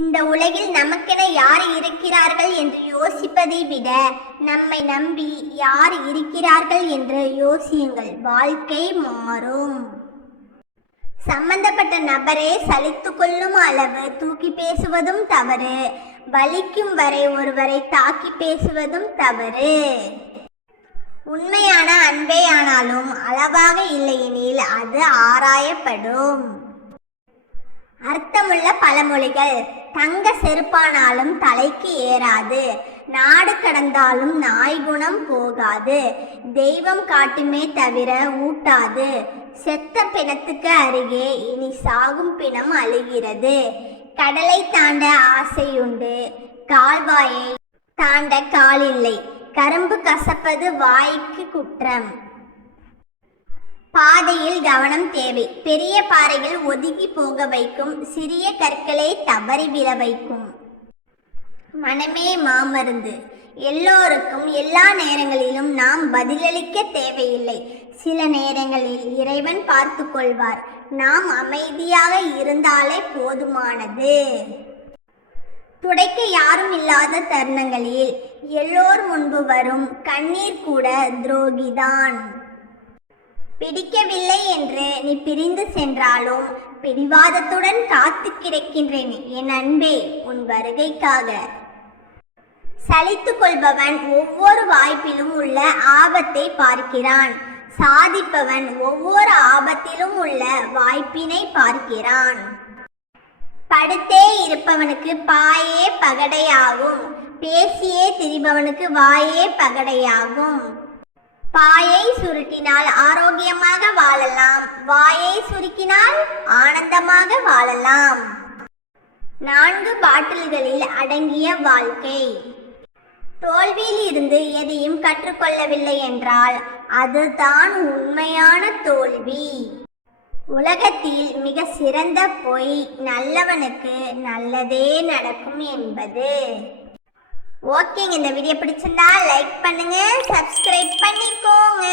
இந்த உலகில் நமக்கென யார் இருக்கிறார்கள் என்று யோசிப்பதை விட நம்மை நம்பி யார் இருக்கிறார்கள் என்று யோசியுங்கள். வாழ்க்கை மாறும். சம்பந்தப்பட்ட நபரே சலித்து கொள்ளும் அளவு தூக்கி பேசுவதும் தவறு. வலிக்கும் வரை ஒருவரை தாக்கி பேசுவதும் தவறு. உண்மையான அன்பே ஆனாலும் அளவாக இல்லையெனில் அது ஆராயப்படும். அர்த்தமுள்ள பழமொழிகள். தங்க செருப்பானாலும் தலைக்கு ஏறாது. நாடு கடந்தாலும் நாய் குணம் போகாது. தெய்வம் காட்டுமே தவிர ஊட்டாது. செத்த பிணத்துக்கு அருகே இனி சாகும் பிணம் அழுகிறது. கடலை தாண்ட ஆசையுண்டு. கால்வாயை தாண்ட காலில்லை கரும்பு கசப்பது வாய்க்கு குற்றம். பாறையில் கவனம் தேவை. பெரிய பாறைகள் ஒதுங்கி போக வைக்கும். சிறிய கற்களை தவறி விழ வைக்கும். மனமே மாமருந்து. எல்லோருக்கும் எல்லா நேரங்களிலும் நாம் பதிலளிக்க தேவையில்லை. சில நேரங்களில் இறைவன் பார்த்து கொள்வார். நாம் அமைதியாக இருந்தாலே போதுமானது. துடைக்க யாரும் இல்லாத தருணங்களில் எல்லோர் முன்பு வரும். கண்ணீர் கூட துரோகிதான். பிடிக்கவில்லை என்று நீ பிரிந்து சென்றாலும் பிடிவாதத்துடன் காத்து கிடக்கின்றேன் என் அன்பே உன் வருகைக்காக. சலித்து கொள்பவன் ஒவ்வொரு வாய்ப்பிலும் உள்ள ஆபத்தை பார்க்கிறான். சாதிப்பவன் ஒவ்வொரு ஆபத்திலும் உள்ள வாய்ப்பினை பார்க்கிறான். படுத்தே இருப்பவனுக்கு பாயே பகடையாகும். பேசியே திரிபவனுக்கு வாயே பகடையாகும். பாயை சுருட்டினால் ஆரோக்கியமாக வாழலாம். வாயை சுருக்கினால் ஆனந்தமாக வாழலாம். நான்கு பாட்டில்களில் அடங்கிய வாழ்க்கை. தோல்வியில் இருந்து எதையும் கற்றுக்கொள்ளவில்லை என்றால் அதுதான் உண்மையான தோல்வி. உலகத்தில் மிக சிறந்த பொய் நல்லவனுக்கு நல்லதே நடக்கும் என்பது. ஓகேங்க இந்த வீடியோ பிடிச்சிருந்தா லைக் பண்ணுங்க சப்ஸ்கிரைப் பண்ணிக்கோங்க.